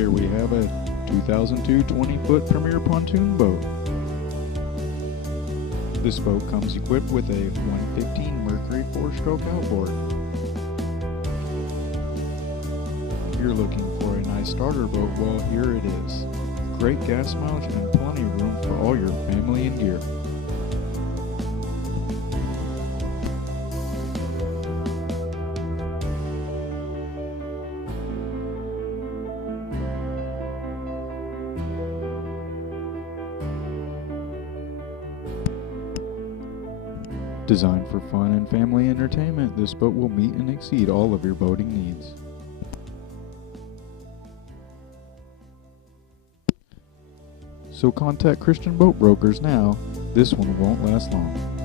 Here we have a 2002 20-foot Premier pontoon boat. This boat comes equipped with a 115 Mercury 4-stroke outboard. If you're looking for a nice starter boat, well, here it is. Great gas mileage and plenty of room for all your family and gear. Designed for fun and family entertainment, this boat will meet and exceed all of your boating needs. So contact Christian Boat Brokers now. This one won't last long.